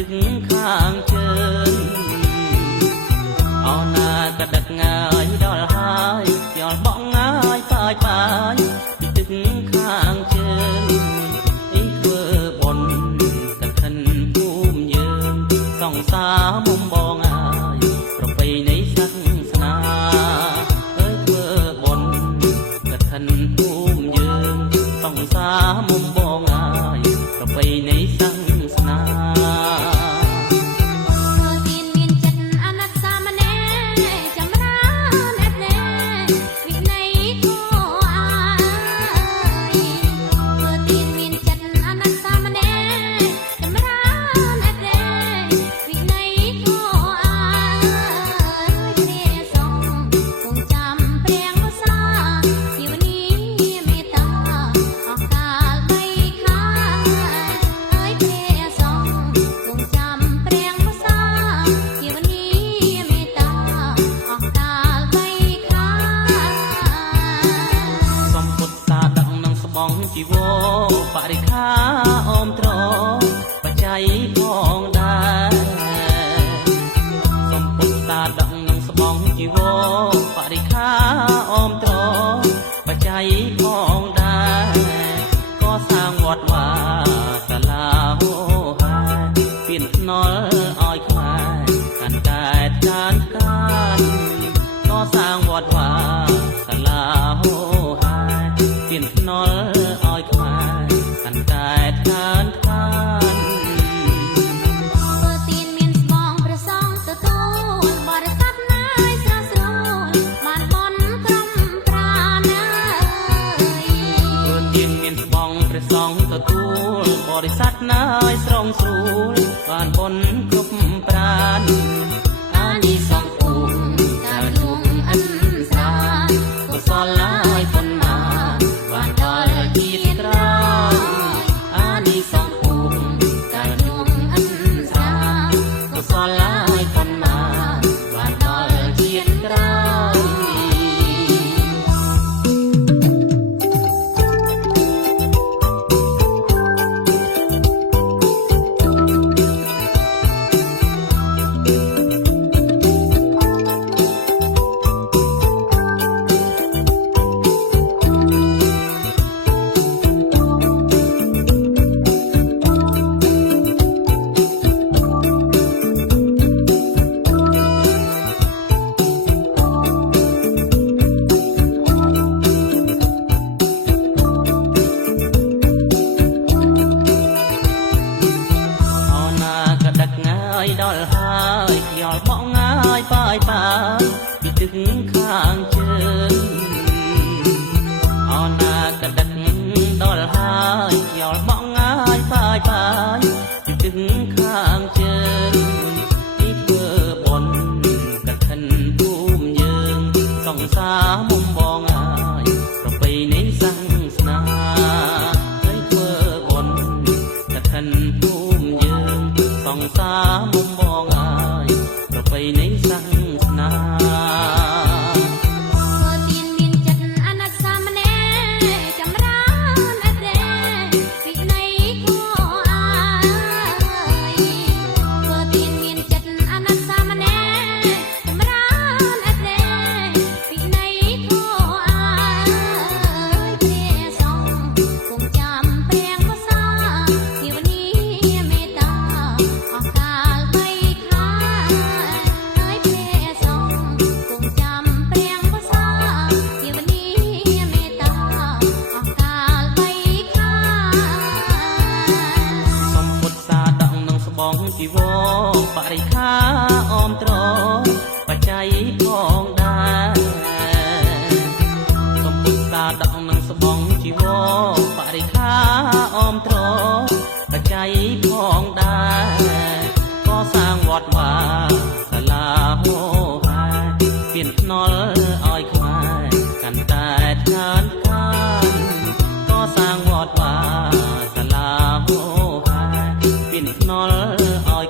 ទឹកខាងជើងអោណាក៏ដឹកងាយដល់ហើយយល់បងងាយប៉ាយប៉ាយពីទឹកខាងជើងអីធ្វើបុណ្យកឋិនភូមិយើងសង្សារមុំបងហើយប្រពៃណីសាសនាអើយធ្វើបុណ្យកឋិនភូមិយើងសង្សារមុំបងហើយប្រពៃណីសាសនាជីវរបរិខាអមត្របច្ច័យផងដែរសំពុទ្ធតាដឹកនឹងស្បង់ជីវរបរិខាអមត្របច្ច័យផងដែរក៏សាងវត្តវាសាលាហោហាពៀនភ្នល់ឲ្យខ្មែរកាន់តែតានកានក៏សាងវត្តវាសាលាហោហាពៀនភ្នល់កាន់តែខានខានធ្វើទានមានស្បង់ព្រះសង្ឃទទួលបរិស័ទណាយស្រស់ស្រួលបានបន់ក្រុមប្រាណើយធ្វើទានមានស្បង់ព្រះសង្ឃទទួលបរិស័ទណាយស្រស់ស្រួលបានបន់គ្រប់ប្រាណអានិសង្ឃពុំការលួងអិនស្រាកុសលឡាយប៉ុណ្ណាបានដល់ជាតិក្រោយសលាយប៉ុណ្ណាបានដល់ជាតិក្រោយដល់ហើយខ្យល់បក់ងាយប៉ាយប៉ាយពីទឹកខាងជើងអណាក៏ដឹកដល់ហើយខ្យល់បក់ងាយប៉ាយប៉ាយពីទឹកខាងជើងពីធ្វើបុណ្យកឋិនភូមិយើងសង្សារមុំបងហើយប្រពៃណីសាសនាហើយធ្វើបុណ្យកឋិនភូមិយើងសង្សារមុំបងហើយប្រពៃណីសាសនាធ្វើទានមានចិត្តអាណិតសាមណេរចម្រើនអត្រេវិន័យគួរអើយធ្វើទានមានចិត្តអាណិតសាមណេរចម្រើនអត្រេវិន័យគួរអើយព្រះសង្ឃគង់ចាំព្រះកុសលភាវនាមេត្តាអស់កាលបីខាហើយព្រះសង្ឃគង់ចាំព្រះកុសលភាវនាមេត្តាអស់កាលបីខាសំពុទ្ធសាដឹកនឹងស្បង់ជីវរបរិខាអមត្របច្ច័យផងដែរសំពុទ្ធសាដឹកនឹងស្បង់ជីវរបរិខាអមត្របច្ច័យផងដែរក៏សាងវត្តវាសាលាហោហាពៀនភ្នល់ឲ្យខ្មែរកាន់តែខានខានក៏សាងវត្តវាសាលាហោហាពៀនភ្នល់ឲ្យ